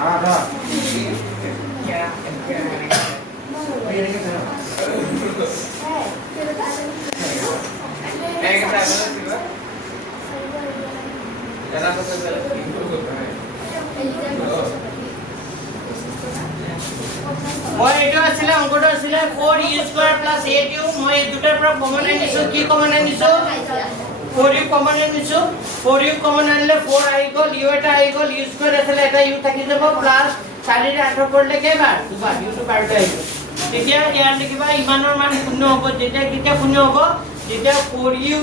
মই এইটো আছিলে অংকটো আছিলে 4u² + 8u মই এই দুটাৰ পৰা কমন আনিছো কি কমন আনিছো 4u কমন আনিছো 4u কমন আনিলে 4 আহি গল u এটা আহি গল u² আছিলে এটা u থাকি যাব প্লাস 4 ৰে 8 কৰিলে কেইবাৰ দুবাৰ u টো বাৰটা আহি গল তেতিয়া ইয়াৰ লিখিবা ইমানৰ মান শূন্য হ'ব যেতিয়া কিটা শূন্য হ'ব যেতিয়া 4u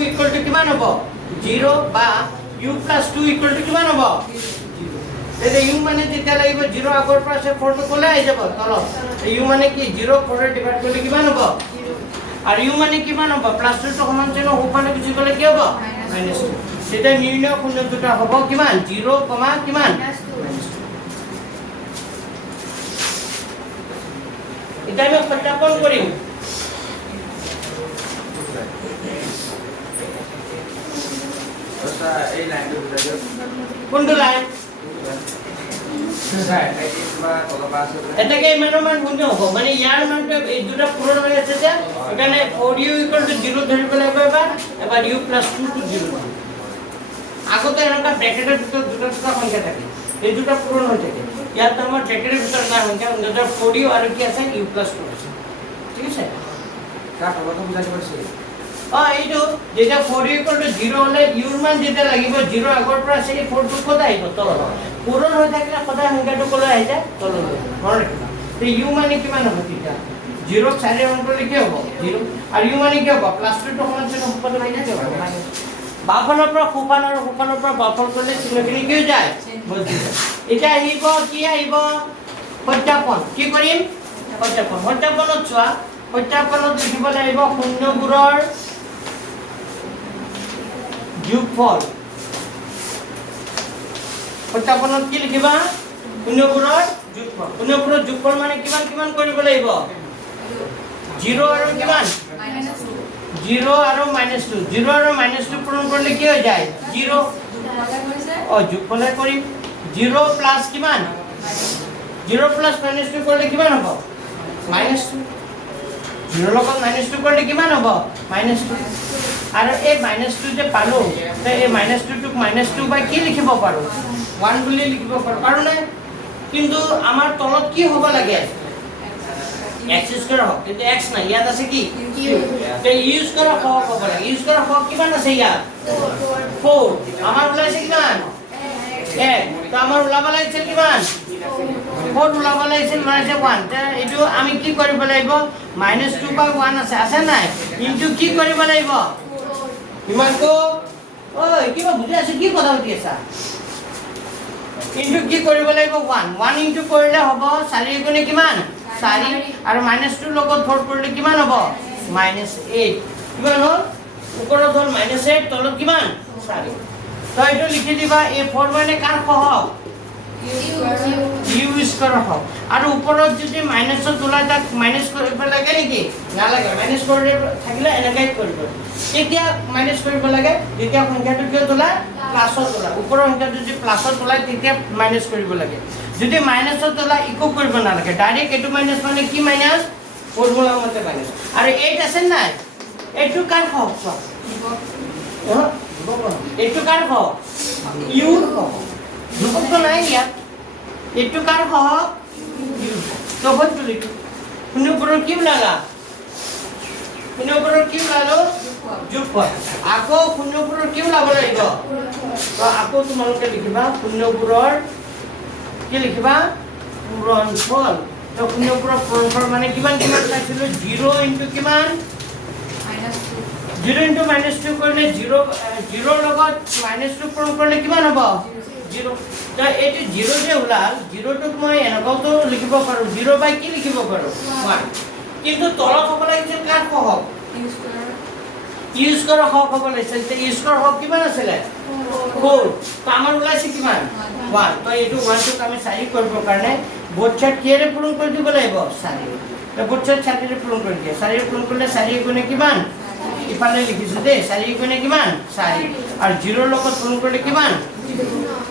= কিমান হ'ব 0 বা u + 2 = কিমান হ'ব এতে u মানে যেতিয়া লাগিব 0 আগৰ পৰা আছে 4 টো কলে আহি যাব তলত u মানে কি 0 4 ৰে ডিভাইড কৰিলে কিমান হ'ব আৰ u মানে কিমান হ'ব +2 টো সমান চিহ্ন ওপৰলে গুচি গলে কি হ'ব -2 সেটা নির্ণয় শূন্য দুটা হ'ব কিমান 0, কিমান এটা আমি সত্যাপন কৰিম আচ্ছা এই লাইনটো বুজাই কোনটো লাইন এটাকে ইমানৰ মান শূন্য হ'ব মানে ইয়াৰ মানটো এই দুটা পূৰণ হৈ আছে যে এখানে 4u = 0 ধৰি পেলাই এবাৰ u + 2 টো 0 আগতে এনেকা ব্ৰ্যাকেটেৰ ভিতৰ দুটা সংখ্যা থাকে এই দুটা পূৰণ হৈ থাকে ইয়াত আমাৰ ব্ৰ্যাকেটেৰ ভিতৰ না সংখ্যা দুটা 4u আৰু কি আছে u + 2 আছে ঠিক আছে কা তলত বুজাই পাইছে এইটো যেটা 4u = 0 হলে u ৰ মান যেটা লাগিব 0 আগৰ পৰা আছে এই 4 টো কত আহিব তলত পূৰণ হৈ থাকিলে সদায় সংখ্যাটো কলৈ আহি যায় তলত মনত ৰাখিবা তে u মানে কিমান হ'ব তেতিয়া 0 4 ৰ অংক লিখি হ'ব 0 আৰু u মানে কি হ'ব +2 টো সমান চিহ্ন ওপৰতে মাইনাস হ'ব বাফলৰ পৰা সোফালৰ সোফালৰ পৰা বাফল কৰিলে চিহ্নখিনি কি হৈ যায় বদলি যায় এটা আহিব কি আহিব সত্যাপন কি কৰিম সত্যাপনত চোৱা সত্যাপনত লিখিব লাগিব শূন্যবোৰৰ যোগফল সত্যাপনত কি লিখিবা শূন্যবোৰৰ যোগফল মানে কিমান কিমান কৰিব লাগিব 0 আৰু কিমান -2 0 আৰু -2 0 আৰু -2 পূৰণ কৰিলে কি হৈ যায় 0 যোগফলে কৰিম 0 প্লাস কিমান 0 প্লাস -2 কৰিলে কিমান হ'ব -2 0 লগত -2 কৰিলে কিমান হ'ব -2 আৰু এই -2 যে পালো তে এই -2 টোক -2 বাই কি লিখিব পাৰো 1 বুলি লিখিব পাৰো নে কিন্তু আমাৰ তলত কি হ'ব লাগে x² হক কিন্তু x নাই ইয়াত আছে কি q তে u² হক হ'ব লাগে u² হক কিমান আছে ইয়াত 4 আমাৰ ওলাইছে কিমান 1 তো আমাৰ ওলাব লাগিছিল কিমান 4 ওলাব লাগিছিল মানে 1 তে এইটো আমি কি কৰিব লাগিব -2 বাই 1 আছে নাই ইনটু কি কৰিব লাগিব ইমানটো ওই কিবা বুজি আছে কি কথা উঠি আছে ইনটু কি কৰিব লাগিব 1 ইনটু কৰিলে হ'ব 4 গুণে কিমান 4 আৰু -2 লগত ভৰ কৰিলে কিমান হ'ব -8 কিমান হ'ল ওপৰত হ'ল -8 তলত কিমান 4 তো এইটো লিখি দিবা এই 4 মানে কাৰ সহগ u² হওক আৰু ওপৰত যদি মাইনাস তোলা তাক মাইনাস কৰিব লাগে নেকি নালাগে মাইনাস কৰি থাকিলে এনেকৈ কৰিব এতিয়া মাইনাস কৰিব লাগে যেতিয়া সংখ্যাটো কি তোলা প্লাসত তোলা ওপৰৰ সংখ্যাটো যদি প্লাসত তোলা তেতিয়া মাইনাস কৰিব লাগে যদি মাইনাসত তোলা ইকো কৰিব নালাগে ডাইৰেক্ট এটো মাইনাস মানে কি মাইনাস ফৰ্মুলা মতে মাইনাস আৰু 8 আছে নাই এটো কাৰ হওক এটো কাৰ হওক u হওক দুটো নাই ইয়াত এটো কাৰ হওক তো হতো লিখো শূন্যবোৰৰ কি লাগা শূন্যবোৰৰ কি লালো যোগফল আকৌ শূন্যবোৰৰ কি লাব লাগিব তো আকৌ তোমালোকে লিখিবা শূন্যবোৰৰ কি লিখিবা পূৰণফল তো শূন্যবোৰৰ পূৰণফল মানে কিমান কিমান পাইছিলো 0 ইনটু কিমান -2 0 ইনটু -2 কৰিলে 0 লগত -2 পূৰণ কৰিলে কিমান হ'ব 0 তো এটো 0 যে ওলাল 0 টোক মই এনেকাটো লিখিব পাৰো 0 বাই কি লিখিব পাৰো 1 কিন্তু তলত হ'ব লাগিছিল কাৰ সহগ u² হওক হ'ব লাগিছিল তে u² হওক কিমান আছিল 4 তো আমাৰ ওলাইছে কিমান 1 তো এইটো 1 টোক আমি 4 কৰিব কাৰণে বোথ সাইড কিৰে পূৰণ কৰি দিব লাগিব 4 তো বোথ সাইড 4 ৰে পূৰণ কৰি দিয়া 4 ৰে পূৰণ কৰিলে 4 গুণে কিমান ইফালে লিখিছো দে 4 গুণে কিমান 4 আৰু 0 লগত পূৰণ কৰিলে কিমান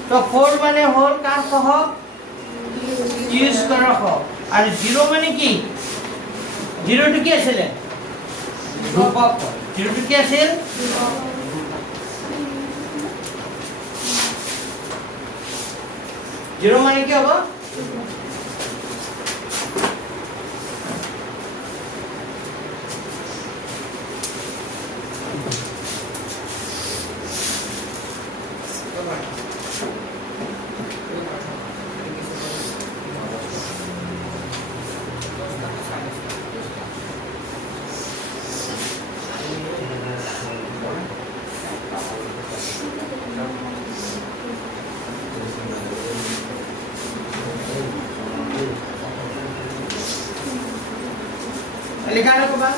তো 4 মানে হল কাৰ সহগ টি স্কয়াৰ হ আৰু 0 মানে কি 0 টো কি আছিল ধ্ৰুৱক 0 টো কি আছিল 0 মানে কি হ'ব लिखा है को बा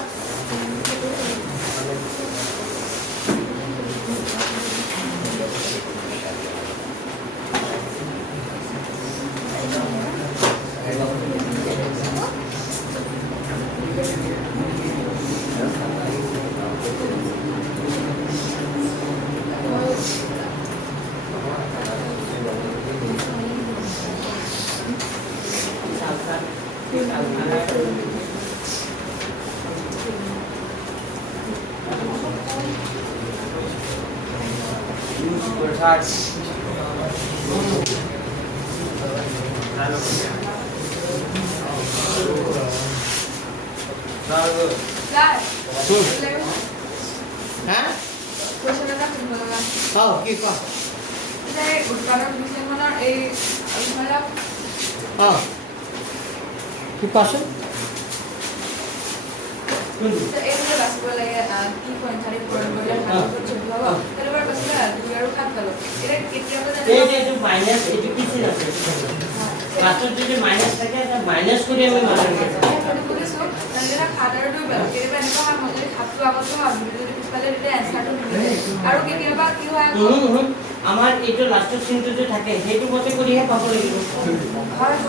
হ্যাঁ কোশ্চেন এটা কি বলবা ও কি কো এটা উৎপাদক বিজ্ঞানৰ এই ধৰা ও কি কোশ্চেন তো এইটো বাছিব লাগে 3.4 কৰিবলৈ হাতত চলি হ'ব তেলবাৰ বাছিলে 2 আৰু 7 পালো এটা কেতিয়াবা এই যে মাইনাস এটো কি ছিল আছে ক্লাসত যদি মাইনাস থাকে এটা মাইনাস কৰি আমি মানক কৰিছো তেলৰা খাতাৰ 2 পালো কেতিয়াবা এনেকুৱা হয় মই যদি খাতটো আগত হয় যদি পিছফালে দিলে এনসাৰটো নিমিলে আৰু কেতিয়াবা কি হয় আমাৰ এইটো লাষ্টৰ চিনটো যে থাকে সেইটো মতে কৰিহে পাব লাগিব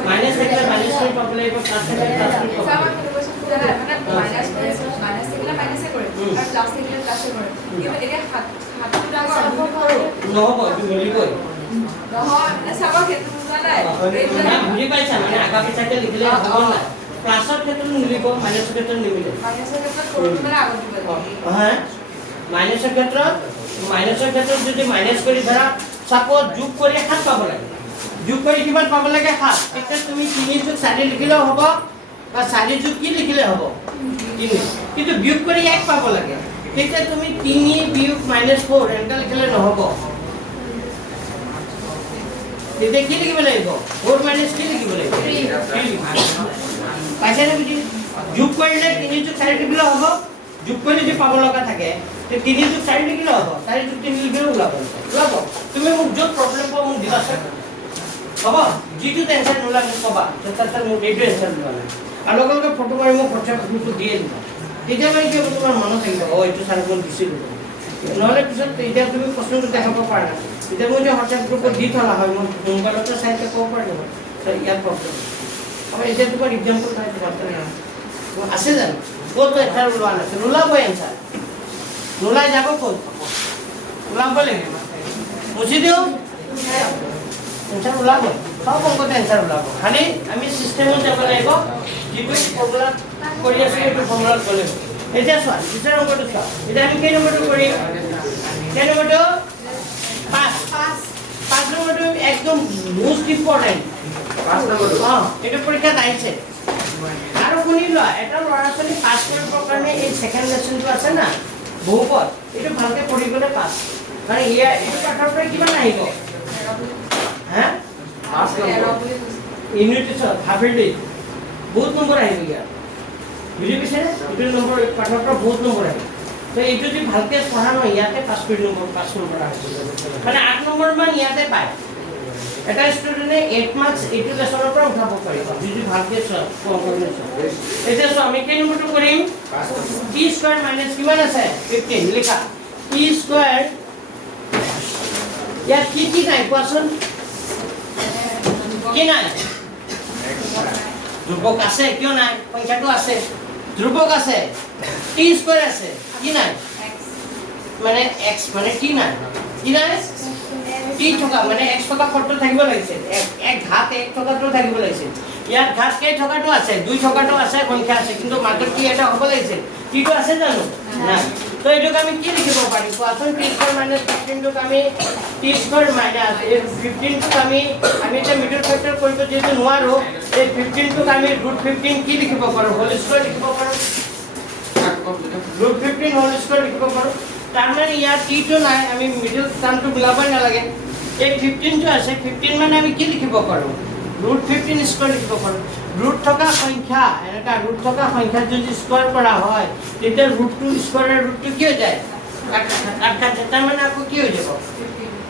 মাইনাস থাকিলে মাইনাস কৰি পাব লাগিব প্লাস থাকিলে প্লাস কৰি পাব সামান্য কোৱেশ্চন বুজা নাই মানে মাইনাস থাকিলে মাইনাসে কৰে আৰু প্লাস থাকিলে প্লাসে কৰে কিন্তু এতিয়া খাতটো ডাঙৰ নহব এইটো মিলিবই নহয় মানে চাবা সেইটো বুজা নাই না বুজি পাইছা মানে আগা পিছাকে লিখিলে হ'ব না প্লাসৰ ক্ষেত্ৰত মিলিব মাইনাসৰ ক্ষেত্ৰত নিমিলে মাইনাসৰ ক্ষেত্ৰত কৰোঁ মানে আগত দিব লাগে হ্যাঁ মাইনাসৰ ক্ষেত্ৰত যদি মাইনাস কৰি ধৰা সাপোজ যোগ কৰি 7 পাব লাগে যোগ কৰি কিমান পাব লাগে 7 তেতিয়া তুমি 3 যোগ 4 লিখিলেও হ'ব বা 4 যোগ কি লিখিলে হ'ব 3 কিন্তু বিয়োগ কৰি 1 পাব লাগে তেতিয়া তুমি 3 বিয়োগ -4 এনেকা লিখিলে নহব তেতিয়া কি লিখিব লাগিব 4 কি লিখিব লাগিব 3 পাইছা নে বুজি যোগ কৰিলে 3 যোগ 4 লিখিলে হ'ব যোগ কৰি যে পাব লগা থাকে তে 3 যোগ 4 লিখিলে হ'ব 4 যোগ 3 লিখিলে ওলাব তুমি মোক য'ত প্ৰবলেম পাব মোক দিবাচোন হ'ব যিটো টেনচন নোলাগে কবা তাৰ মোক এইটো এনসাৰ দিবা আৰু লগতে ফটো মাৰি মোক হোৱাটছএপ গ্ৰুপত দিয়ে দিবা তেতিয়া মানে কি হ'ব তোমাৰ মনত থাকিব অ এইটো ছাৰ কোন দিছিল নহ'লে পিছত এতিয়া তুমি প্ৰশ্নটো দেখাব পাৰা না এতিয়া মই যে হোৱাটছএপ গ্ৰুপত দি থলা হয় মই মোবাইলতে চাইতে ক'ব পাৰিম ইয়াৰ প্ৰব্লেম আমাৰ এতিয়া তোমাৰ এক্সাম্পল নাই আছে জানো ক'ত এনসাৰ ওলোৱা নাছিল ওলাব এনসাৰ নোলাই যাব ক'ত ওলাব লাগিব মুচি দিওঁ এনসাৰ ওলাব সব অংকতে এনসাৰ ওলাব খালি আমি চিষ্টেমত যাব লাগিব যিটো ফৰ্মুলা কৰি আছো সেইটো ফৰ্মুলাত গ'লে এতিয়া চোৱা পিছৰ অংকটো চোৱা এতিয়া আমি কেই নম্বৰটো কৰিম কেই নম্বৰটো 5 নম্বৰটো একদম মোষ্ট ইম্পৰ্টেণ্ট 5 নম্বৰ এইটো পৰীক্ষাত আহিছে আৰু শুনি লোৱা এটা ল'ৰা ছোৱালী পাছ কৰিবৰ কাৰণে এই সেকেন্ড লেসনটো আছে না বহুপদ এইটো ভালকে পঢ়িবলে পাছ কাৰণ এইটো পাঠৰ পৰা কিমান আহিব হা 5 নম্বৰ ইউনিটেছৰ ভাবিলি বহুত নম্বৰ আহিব ইয়াত বুজি পাইছে এইটো নম্বৰ পাঠৰ পৰা বহুত নম্বৰ আহিব তো এইটো যদি ভালকে পঢ়া নহয় ইয়াতে 5 নম্বৰ আহিব মানে 8 নম্বৰ মান ইয়াতে পায় এটা স্টুডেন্টে 8 মাৰ্কস এইটো লেসনৰ পৰা উঠাব পাৰিব যদি ভালকে এতিয়া সো আমি কেই নম্বৰটো কৰিম t স্কয়াৰ মাইনাস কিমান আছে 15 লিখা t স্কয়াৰ ইয়াত কি নাই কোৱাচোন কি নাই ধ্ৰুৱক আছে কিয় নাই সংখ্যাটো আছে ধ্ৰুৱক আছে t স্কয়ার আছে কি নাই x মানে x মানে t নাই কি নাই টি থকা মানে x থকা পদটো থাকিব লাগিছিল এক ঘাত এক থকাটো থাকিব লাগিছিল ইয়াত ঘাত কেই থকাটো আছে দুই থকাটো আছে সংখ্যা আছে কিন্তু মাজত কি এটা হ'ব লাগিছিল টিটো আছে জানো নাই তো এইটোক আমি কি লিখিব পাৰিম কোৱাচোন t স্কয়াৰ মাইনাস 15 টোক আমি t স্কয়াৰ মাইনাস 15 টোক আমি এটা মিডল ফ্যাক্টৰ কৰিব যেটো নোৱাৰো এই 15 টোক আমি √15 কি লিখিব পাৰো হোল স্কয়াৰ লিখিব পাৰো √15 হোল স্কয়াৰ লিখিব পাৰো তাৰ মানে ইয়াত t টো নাই আমি মিডল টাৰ্মটো মিলাবই নালাগে এই 15 টো আছে 15 মানে আমি কি লিখিব পাৰো √15 স্কয়াৰ লিখিব পাৰো ৰুট থকা সংখ্যা এনেকা ৰুট থকা সংখ্যা যদি স্কয়াৰ কৰা হয় তেতিয়া √2 স্কয়াৰৰ ৰুটটো কি হৈ যায় তাৰ মানে আকৌ কি হৈ যাব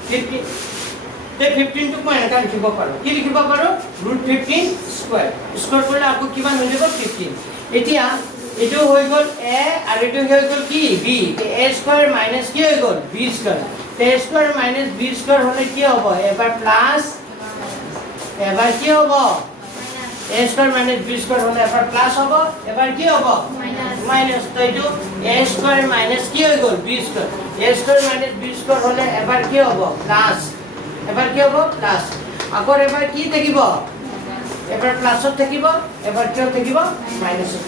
15 তে 15 টো মই এনেকা লিখিব পাৰো কি লিখিব পাৰো √15 স্কয়াৰ স্কয়াৰ কৰিলে আকৌ কিমান হৈ যাব 15 এতিয়া এটো হৈ গল a আৰু এটো হৈ গল কি b তে a স্কয়াৰ মাইনাস কি হৈ গল b স্কয়াৰ তে a square minus b square হলে কি হ'ব এবাৰ প্লাস এবাৰ কি হ'ব a square minus b square হলে এবাৰ প্লাস হ'ব এবাৰ কি হ'ব মাইনাস তো এটো a স্কয়াৰ মাইনাস কি হৈ গল b square a square minus b square হলে এবাৰ কি হ'ব প্লাস এবাৰ কি হ'ব প্লাস আকৌ এবাৰ কি থাকিব এবাৰ প্লাসত থাকিব এবাৰ কি থাকিব মাইনাসত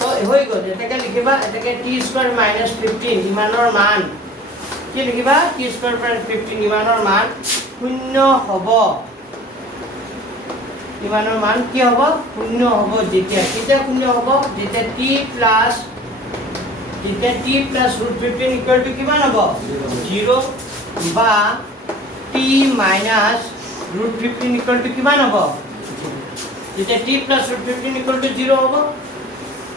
তো হৈ গল এটাকে লিখিবা এটাকে t স্কয়াৰ মাইনাস 15 ইমানৰ মান কি লিখিবা t স্কয়াৰ প্লাস 15 ইমানৰ মান শূন্য হ'ব ইমানৰ মান কি হ'ব শূন্য হ'ব যেতিয়া কেতিয়া শূন্য হ'ব যেতিয়া t প্লাস √15 ইকুয়াল টু কিমান হ'ব 0 বা t মাইনাস √15 ইকুয়াল টু কিমান হ'ব যেতিয়া t প্লাস √15 ইকুয়াল টু 0 হ'ব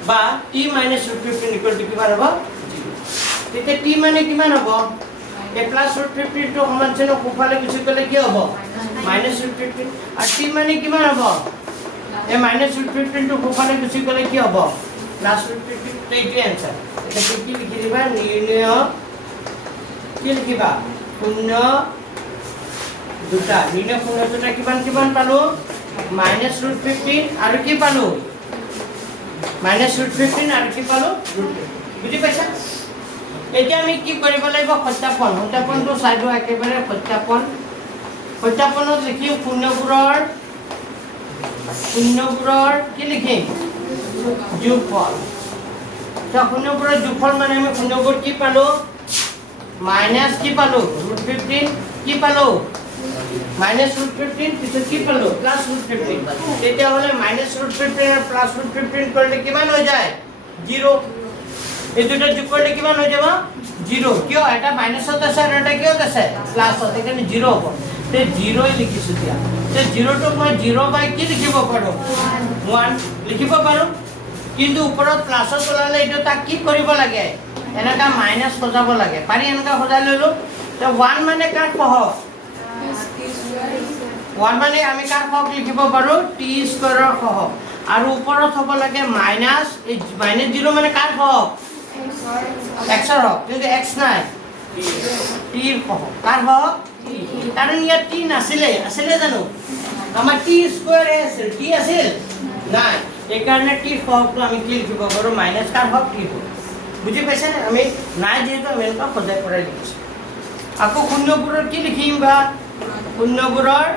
বা t মাইনাস √15 ইকুয়াল টু কিমান হ'ব 0 তেতিয়া t মানে কিমান হ'ব a প্লাস √15 টো সমান চিহ্ন কোফালে গুছি গলে কি হ'ব মাইনাস √15 আর t মানে কিমান হ'ব a মাইনাস √15 টো কোফালে গুছি গলে কি হ'ব প্লাস √15 তো এইটো आंसर এটা কি লিখি দিবা নির্ণয় কি লিখিবা শূন্য দুটা নির্ণয় শূন্য দুটা কিমান পালো মাইনাস √15 আৰু কি পালো মাইনাস √15 আৰু কি পালো বুজি পাইছা এতিয়া আমি কি কৰিব লাগিব সত্যাপনটো চাইডো একেবাৰে সত্যাপনত লিখিম শূন্যবোৰৰ কি লিখিম যোগফল তো শূন্যবোৰৰ যোগফল মানে আমি শূন্যবোৰ কি পালো মাইনাস কি পালো √15 কি পালো মাইনাস √15 পিছত কি পালো প্লাস √15 তেতিয়া হলে মাইনাস √15 আৰু প্লাস √15 কৰিলে কিমান হৈ যায় 0 এই দুটো যোগ কৰলে কিমান হৈ যাব 0 কিয় এটা মাইনাসত আছে আৰু এটা কিয় আছে প্লাসত এখানে 0 হ'ব তে 0 ই লিখিছো দিয়া তে 0 টো মই 0 বাই কি লিখিব পাৰো 1 লিখিব পাৰো কিন্তু ওপৰত প্লাসত ওলালে এটা তাক কি কৰিব লাগে এনেকা মাইনাস সজাব লাগে পাৰি এনেকা সজাই ললো তে 1 মানে কাৰ সহগ 1 মানে আমি কাৰ সহগ লিখিব পাৰো t স্কয়াৰৰ সহগ আৰু ওপৰত হ'ব লাগে মাইনাস এই মাইনাস 0 মানে কাৰ সহগ x ৰ হক কিন্তু x নাই t ৰ হক কাৰ হক কাৰণ ইয়াত t নাছিলে জানো আমাৰ t স্কয়াৰ আছিল t আছিল নাই এই কাৰণে t ৰ হকটো আমি কি লিখিব পাৰো মাইনাস কাৰ হক t বুজি পাইছে আমি নাই যেহেতু আমি এটা সজাই পৰাই লিখিছো আকৌ শূন্যবোৰৰ কি লিখিম বা শূন্যবোৰৰ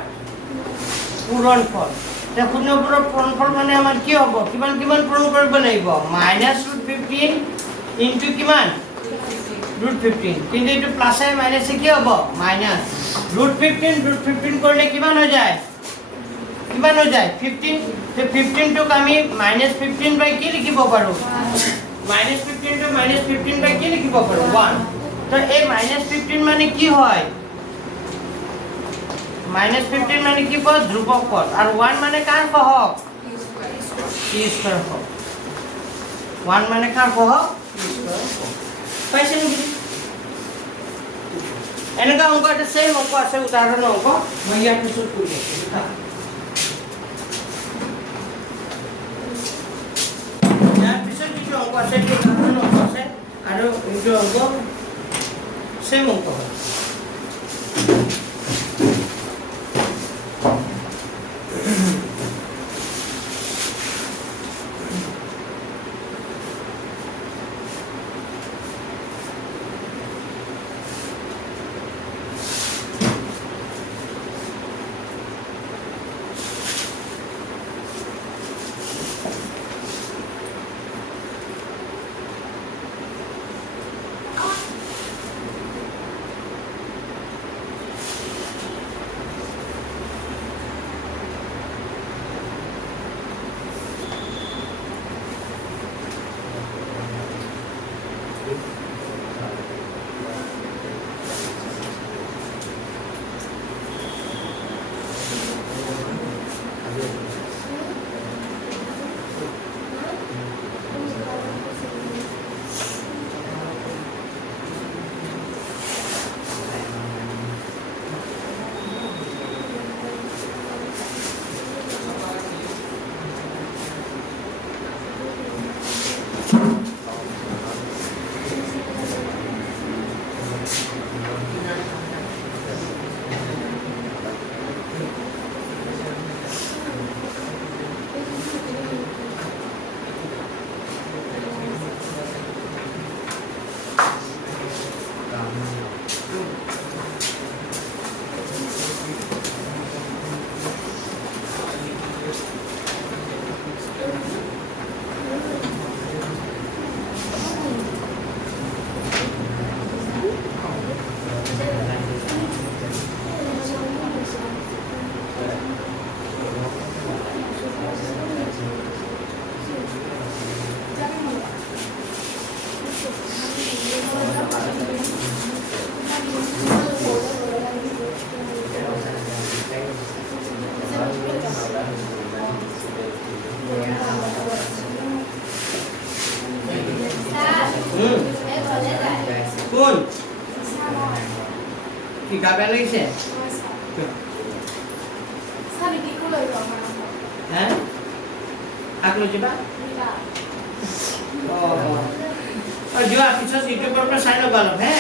পূৰণফল তে শূন্যবোৰৰ পূৰণফল মানে আমাৰ কি হ'ব কিমান পূৰণ কৰিব লাগিব মাইনাস √15 ইনটু কিমান √15 কিন্তু এটো প্লাস এ মাইনাস এ কি হ'ব মাইনাস √15 কৰিলে কিমান হৈ যায় 15 তে 15 টোক আমি -15 বাই কি লিখিব পাৰো -15 টো -15 বাই কি লিখিব পাৰো 1 তো এই -15 মানে কি হয় -15 মানে কি পদ ধ্রুবক পদ আর 1 মানে কার সহগ t স্কয়ার সহগ 1 মানে কার সহগ পাইছেন কি এনেকা অঙ্ক এটা সেম অঙ্ক আছে উদাহরণ অঙ্ক মই ইয়াত প্রস্তুত কৰি আছো ইয়াৰ পিছত কিছু অঙ্ক আছে যে উদাহৰণ অঙ্ক আছে আৰু এইটো অঙ্ক সেম অঙ্ক হয় কি গা বেয়া লাগিছে হ্যাঁ আগলৈ যাবা যোৱা পিছত ইউটিউবৰ পৰা চাই ল'বা অলপ হে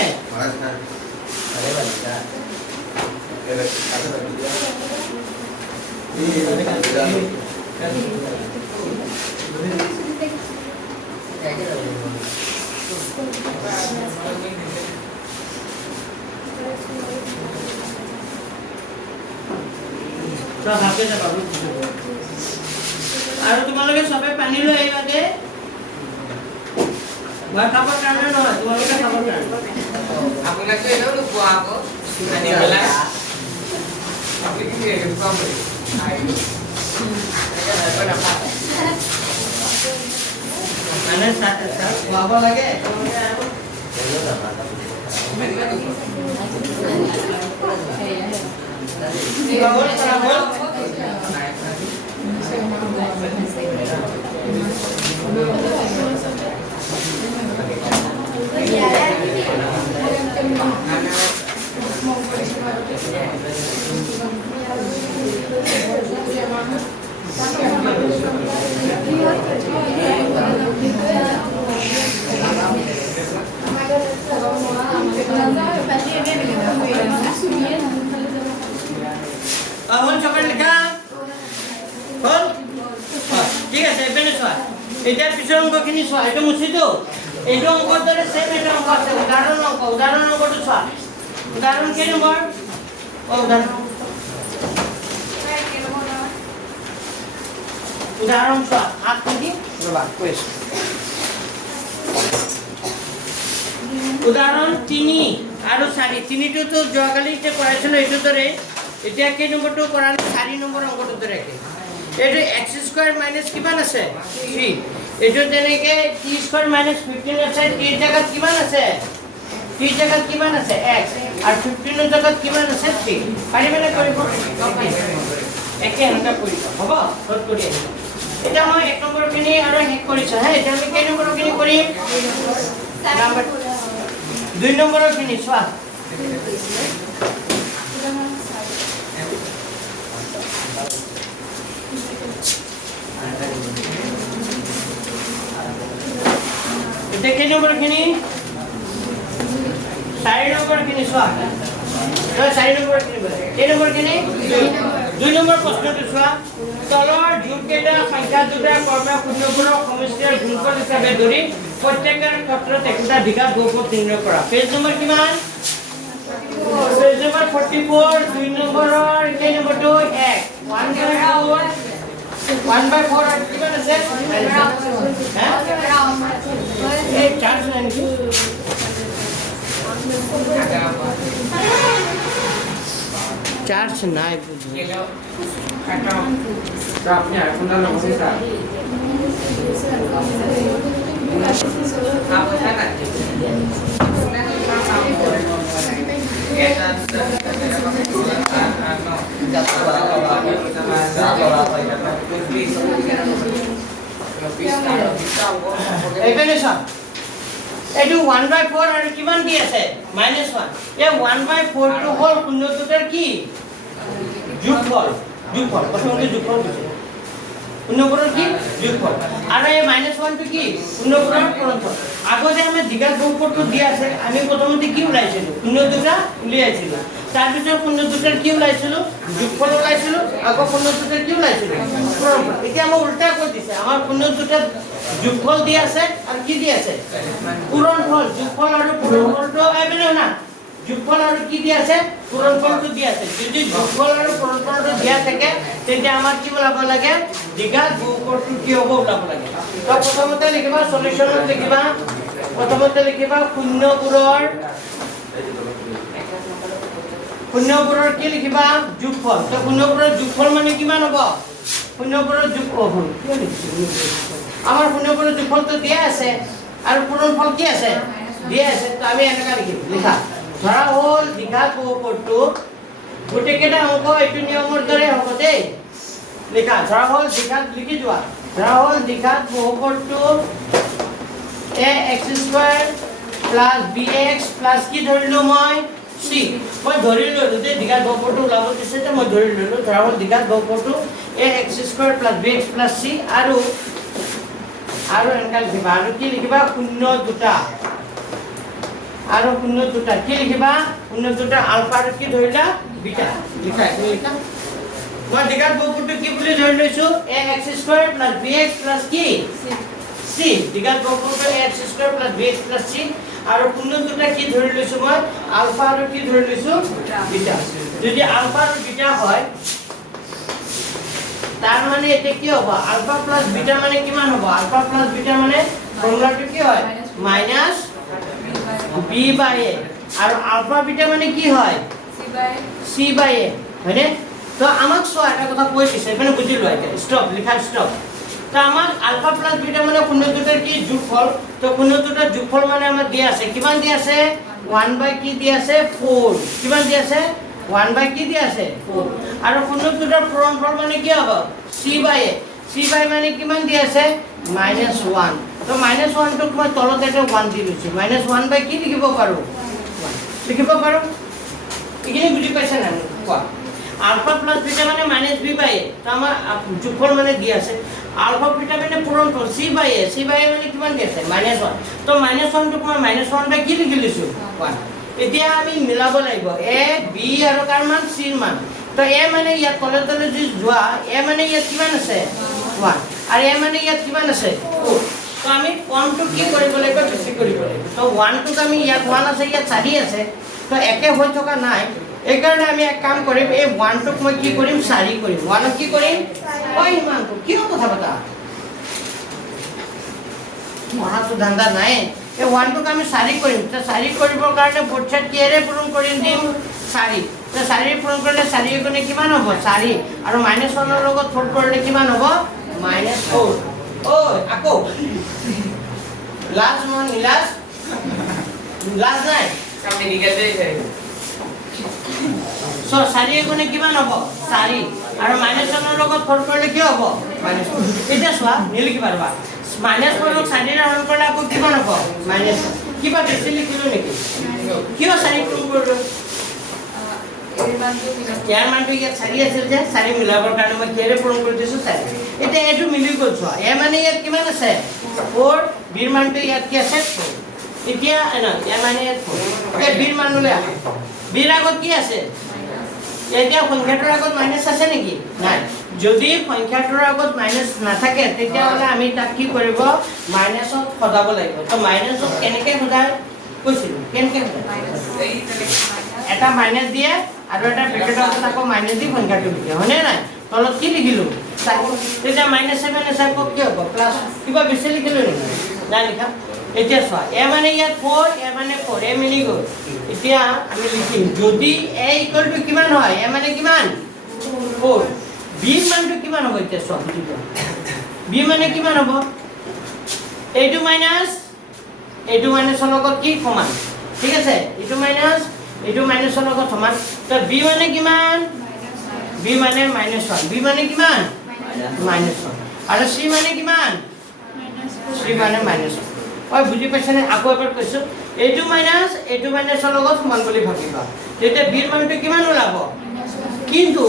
ভালকে যাবা আৰু তোমালোকে চবে পানী লৈ আহিবা দে মই খাবৰ কাৰণে নহয় তোমালোকে খাবৰ কাৰণে আপোনাকতো এনেও নোপোৱা আকৌ আনি পেলাই আপুনি কি খুৱাম বুলি মানে খুৱাব লাগে হ'ল চকলেট লিখা হ'ল ঠিক আছে এইপিনে চোৱা এতিয়া পিছৰ অংকখিনি চোৱা এইটো মুচিটো এইটো অংকৰ দৰে চেম এটা অংক আছে উদাহৰণ অংকটো চোৱা উদাহৰণ কেই নম্বৰ উদাহৰণ চোৱা 8 নেকি ৰবা কৈ আছো উদাহৰণ 3 আৰু 4 তিনিটোতো যোৱাকালি যে কৰাইছিলো এইটো দৰে এতিয়া কেই নম্বৰটো কৰালে 4 নম্বৰ অংকটো দৰে এইটো x² মাইনাস কিমান আছে 3 এইটো তেনেকে t² মাইনাস 15 আছে t জায়গাত কিমান আছে t জায়গাত কিমান আছে x আৰু 15 জায়গাত কিমান আছে 3 পাৰিবনে কৰিব একে হন্তা কৰিব হ'ব সত কৰি আহিব এটা মই 1 নম্বৰখিনি আৰু শেষ কৰিছো হা এটা আমি কেই নম্বৰখিনি কৰিম নম্বৰ 2 নম্বৰখিনি চোৱা এটা কেই নম্বৰখিনি 4 নম্বৰখিনি চোৱা 4 নম্বৰখিনি কেই নম্বৰখিনি 2 নম্বৰ প্ৰশ্নটো চোৱা তলৰ যোগকেইটা সংখ্যা দুটা কৰ্ম শূন্যবোৰক সমষ্টিৰ গুণফল হিচাপে ধৰি প্ৰত্যেকৰ ক্ষেত্ৰত একোটা দ্বিঘাত বহুপদ নিৰ্ণয় কৰা পেজ নম্বৰ কিমান পেজ নম্বৰ 44 2 নম্বৰৰ কেই নম্বৰটো 1/4 আৰু কিমান আছে এই 4 নেকি चार्ज नहीं আপনি আইফোনটা লগাইছে স্যার এইটো 1/4 আৰু কিমান দি আছে -1 এই 1/4 টো হল শূন্যটোৰ কি যোগফল প্ৰথমতে যোগফল বুঝে শূন্যবোৰৰ কি যোগফল আৰু এই -1 টো কি শূন্যবোৰৰ গুণফল আগতে আমি দ্বিঘাত বহুপদটো দি আছে আমি প্ৰথমতে কি উলাইছিলো শূন্য দুটা উলিয়াইছিলো তাৰ পিছত শূন্য দুটাৰ কি উলাইছিলো যোগফল উলাইছিলো আকৌ শূন্য দুটাৰ কি উলাইছিলো গুণফল এতিয়া মই উল্টা কৈ দিছে আমাৰ শূন্য দুটাৰ যোগফল দি আছে আৰু কি দি আছে পূৰণফল যোগফল আৰু পূৰণফলটো আইবেনে না যোগফল আৰু কি দি আছে পূৰণফলটো দি আছে যদি যোগফল আৰু পূৰণফলটো দিয়া থাকে তেতিয়া আমাৰ কি ওলাব লাগে দ্বিঘাত বহুপদটো কি হ'ব ওলাব লাগে তো প্ৰথমতে লিখিবা সলিউশনত লিখিবা প্ৰথমতে লিখিবা শূন্যবোৰৰ কি লিখিবা যোগফল তো শূন্যবোৰৰ যোগফল মানে কিমান হ'ব শূন্যবোৰৰ যোগফল কি লিখিছো আমাৰ শূন্যবোৰৰ যোগফলটো দিয়া আছে আৰু পূৰণফল কি আছে দিয়া আছে তো আমি এনেকা লিখিম লিখা ধৰা হল দ্বিঘাত বহুপদটো গোটেইকেইটা অংক এইটো নিয়মৰ দৰে হ'ব দেই লিখা ধৰা হল দ্বিঘাত লিখি যোৱা ধৰা হল দ্বিঘাত বহুপদটো ax² + bx + কি ধৰিলো মই চি মই ধৰি ললো যে দ্বিঘাত বহুপদটো ওলাব দিছে যে মই ধৰি ললো ধৰা হ'ল দ্বিঘাত বহুপদটো ax square plus bx plus c আৰু এনেকা লিখিবা আৰু কি লিখিবা শূন্য দুটা আৰু শূন্য দুটা কি লিখিবা শূন্য দুটা আলফা আৰু কি ধৰিলা বিটা লিখা তুমি লিখা মই দ্বিঘাত বহুপদটো কি বুলি ধৰি লৈছো ax square plus bx plus কি c দ্বিঘাত বহুপদটো ax square plus bx plus c আৰু শূন্য দুটা কি ধৰি লৈছো মই আলফা আৰু কি ধৰি লৈছো বিটা যদি আলফা আৰু বিটা হয় তাৰ মানে এটা কি হ'ব আলফা প্লাস বিটা মানে কিমান হ'ব আলফা প্লাস বিটা মানে ফৰ্মুলাটো কি হয় মাইনাস b বাই a আৰু আলফা বিটা মানে কি হয় c বাই a হয়নে তো আমাক চোৱা এটা কথা কৈ দিছে মানে বুজি লোৱা এতিয়া স্টপ লিখা স্টপ তো আমাক আলফা প্লাস বিটা মানে শূন্য দুটাৰ কি যোগফল তো শূন্য দুটাৰ যোগফল মানে আমাক দিয়া আছে কিমান দিয়া আছে 1 বাই কি দিয়া আছে 4 কিমান দিয়া আছে 1 বাই কি দিয়া আছে 4 আৰু শূন্য দুটাৰ পূৰণফল মানে কি হ'ব c বাই a c বাই মানে কিমান দিয়া আছে -1 তো -1 টো মই তলত এটা 1 দি লৈছো -1 বাই কি লিখিব পাৰো 1 লিখিব পাৰো ইখিনি বুজি পাইছা না কোৱা আলফা প্লাস বিটা মানে -b বাই a তো আমাৰ যোগফল মানে দিয়া আছে আলফা বিটা মানে পূৰণফল c বাই a মানে কিমান দিয়া আছে -1 তো -1 টো মই -1 বাই কি লিখি লৈছো 1 এতিয়া আমি মিলাব লাগিব a b আৰু কাৰ মান c ৰ মান তো a মানে ইয়াত তলে তলে যদি যোৱা a মানে ইয়াত কিমান আছে 1 আৰু a মানে ইয়াত কিমান আছে 4 তো আমি কোনটো কি কৰিব লাগিব বেছি কৰিব লাগিব তো 1 টো আমি ইয়াত 1 আছে ইয়াত 4 আছে তো একে হৈ থকা নাই এই কাৰণে আমি এক কাম কৰিম এই 1 টোক মই কি কৰিম 4 কৰিম 1 কি কৰিম ওই ইমানটো কি কথা বতা মহাটো ধান্দা নাই এই 1 টোক আমি 4 কৰিম তো 4 কৰিবৰ কাৰণে বোথ সাইড কিৰে পূৰণ কৰিম দিম 4 তো 4 পূৰণ কৰিলে 4 গুণে কিমান হ'ব 4 আৰু -1 ৰ লগত 4 কৰিলে কিমান হ'ব -4 ওই আকৌ লাজ মন লাজ নাই আমি নিকালে যাই সো 4 গুণে কিমান হ'ব 4 আৰু -1 ৰ লগত 4 কৰিলে কি হ'ব -4 এটা চোৱা নিলিখি পাৰবা -4 ক 4 ৰ হৰণ কৰিলে আকৌ কিমান হ'ব -1 কিবা বেছি লিখিলো নেকি কিয় 4 পূৰণ কৰিলো ইয়াৰ মানটো ইয়াত 4 আছিল যে 4 মিলাবৰ কাৰণে মই কিৰে পূৰণ কৰি দিছো 4 এটা এটো মিলি গ'ল চোৱা এ মানে ইয়াত কিমান আছে 4 বি ৰ মানটো ইয়াত কি আছে 4 এতিয়া না এ মানে ইয়াত 4 এ বি ৰ মানলৈ আহে বি ৰ আগত কি আছে এতিয়া সংখ্যাটোৰ আগত মাইনাস আছে নেকি নাই যদি সংখ্যাটোৰ আগত মাইনাস নাথাকে তেতিয়া হলে আমি তাক কি কৰিব মাইনাসত সদাব লাগিব তো মাইনাসত কেনেকৈ সদায় কৈছিলো কেনেকৈ এটা মাইনাস দিয়ে আৰু এটা ব্ৰেকেটত আকৌ মাইনাস দি সংখ্যাটো লিখে হয়নে নাই তলত কি লিখিলো তেতিয়া -7 আছে আকৌ কি হ'ব প্লাস কিবা বেছি লিখিলো নেকি নাই লিখা এতিয়া চোৱা এ মানে ইয়াত 4 এ মানে 4 এ মিলি গ'ল এতিয়া আমি লিখিম যদি a ইকুয়াল টু কিমান হয় এ মানে কিমান 4 b মানটো কিমান হ'ব এতিয়া চোৱা বুজিব b মানে কিমান হ'ব এইটো মাইনাস ৰ লগত কি সমান ঠিক আছে এইটো মাইনাস ৰ লগত সমান তো b মানে কিমান b মানে -1 b মানে কিমান -1 আৰু c মানে কিমান c মানে -1 ওই বুজি পাইছানে আকৌ এবাৰ কৈছো এইটো মাইনাস ৰ লগত সমান বুলি ভাবিবা তেতিয়া b ৰ মানটো কিমান ওলাব কিন্তু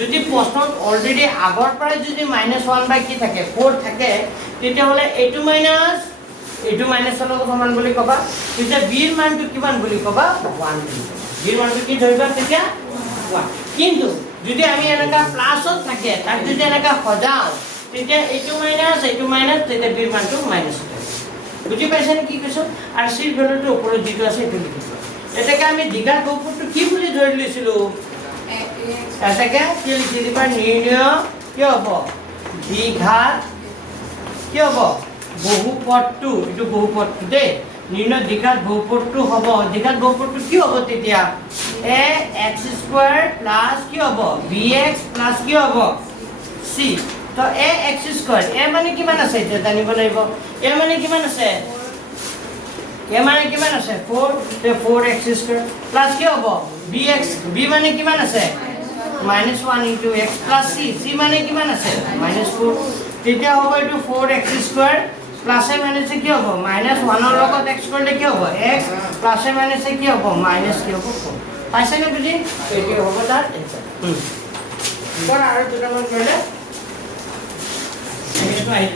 যদি প্ৰশ্নত অলৰেডি আগৰ পৰা যদি -1 বাই কি থাকে 4 থাকে তেতিয়া হলে এইটো মাইনাস ৰ লগত সমান বুলি কবা তেতিয়া b ৰ মানটো কিমান বুলি কবা 1 বুলি b ৰ মানটো কি ধৰিবা তেতিয়া 1 কিন্তু যদি আমি এনেকা প্লাসত থাকে তাক যদি এনেকা সজাও তেতিয়া এইটো মাইনাস তেতিয়া b ৰ মানটো মাইনাস বুজি পাইছানে কি কৈছো আৰু c ৰ ভ্যালুটো ওপৰত যিটো আছে সেইটো লিখিছো এটাকে আমি দ্বিঘাত বহুপদটো কি বুলি ধৰি লৈছিলো এটাকে কি লিখিবা নিৰ্ণয় কি হ'ব দ্বিঘাত কি হ'ব বহুপদটো এটো বহুপদটো দে নিৰ্ণয় দ্বিঘাত বহুপদটো হ'ব দ্বিঘাত বহুপদটো কি হ'ব তেতিয়া ax² প্লাস কি হ'ব bx প্লাস কি হ'ব c তো ax² a মানে কিমান আছে এটা জানিব লাগিব a মানে কিমান আছে 4 তে 4x² প্লাস কি হ'ব bx b মানে কিমান আছে -1 into x plus c মানে কিমান আছে -4 তেতিয়া হ'ব এটো 4x² প্লাসে মাইনাসে কি হ'ব মাইনাস 1 ৰ লগত x কৰিলে কি হ'ব x প্লাসে মাইনাসে কি হ'ব মাইনাস কি হ'ব পাইছে নে বুজি এইটো হ'ব তাৰ এনসাৰ কোন আৰু দুটামান কৰিলে এইটো আহিল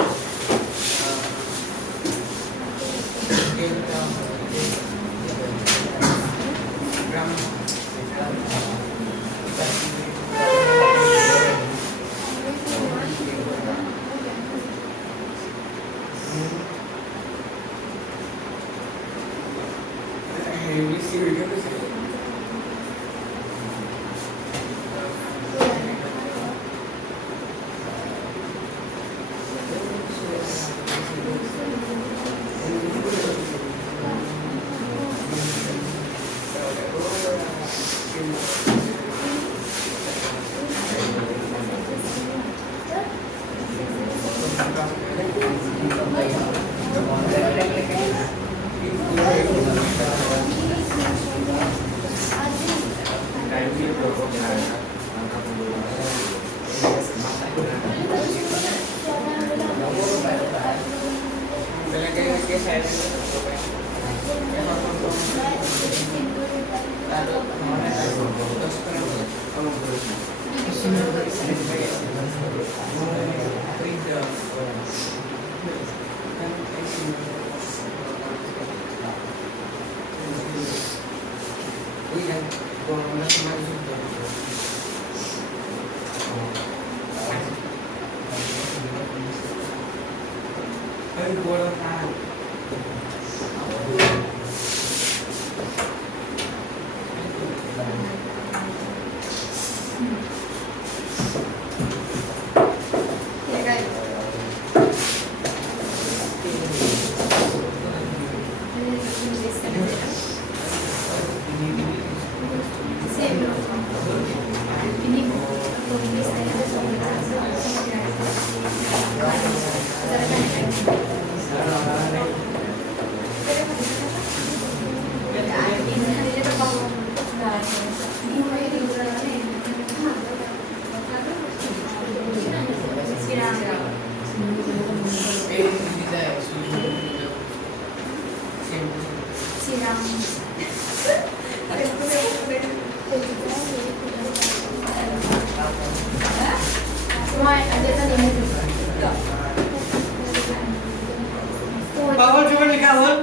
পাগল জবৰ লিখা হল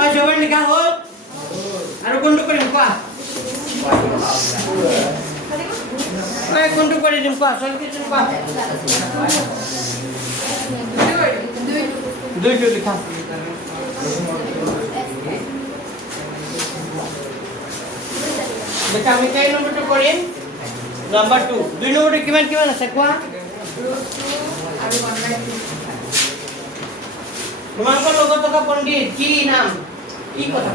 ওই জবৰ লিখা হল আৰ কোনটো কৰিম কোৱা ওই কোনটো কৰি দিম কোৱা চলকি দিম কোৱা দুইটো লিখা দেখা আমি কেই নম্বৰটো কৰিম নাম্বাৰ 2 দুই নম্বৰটো কিমান কিমান আছে কোৱা আৰু 1/2 তোমালোকৰ লগত থকা পণ্ডিত কি নাম কি কথা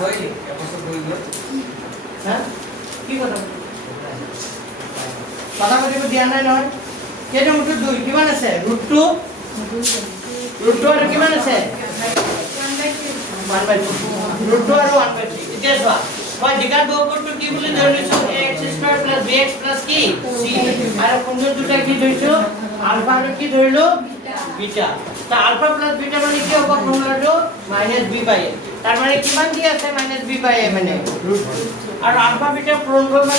হয় এবছৰ হৈ গ'ল হা কি কথা কথা পাতিব দিয়া নাই নহয় কেইটা মুঠত 2 কিমান আছে √2 আৰু কিমান আছে 1/2 √2 আৰু 1/3 এতিয়া চোৱা মই দিঘা দুপৰটো কি বুলি ধৰিছো ax² + bx + কি c আৰু কোনটো দুটা কি ধৰিছো আলফা আৰু কি ধৰিলো বিটা তা আলফা + বিটা মানে কি হ'ব ফৰ্মুলাটো -b/a তাৰ মানে কিমান দি আছে -b/a মানে √2 আৰু আলফা বিটা পূৰণ কৰিব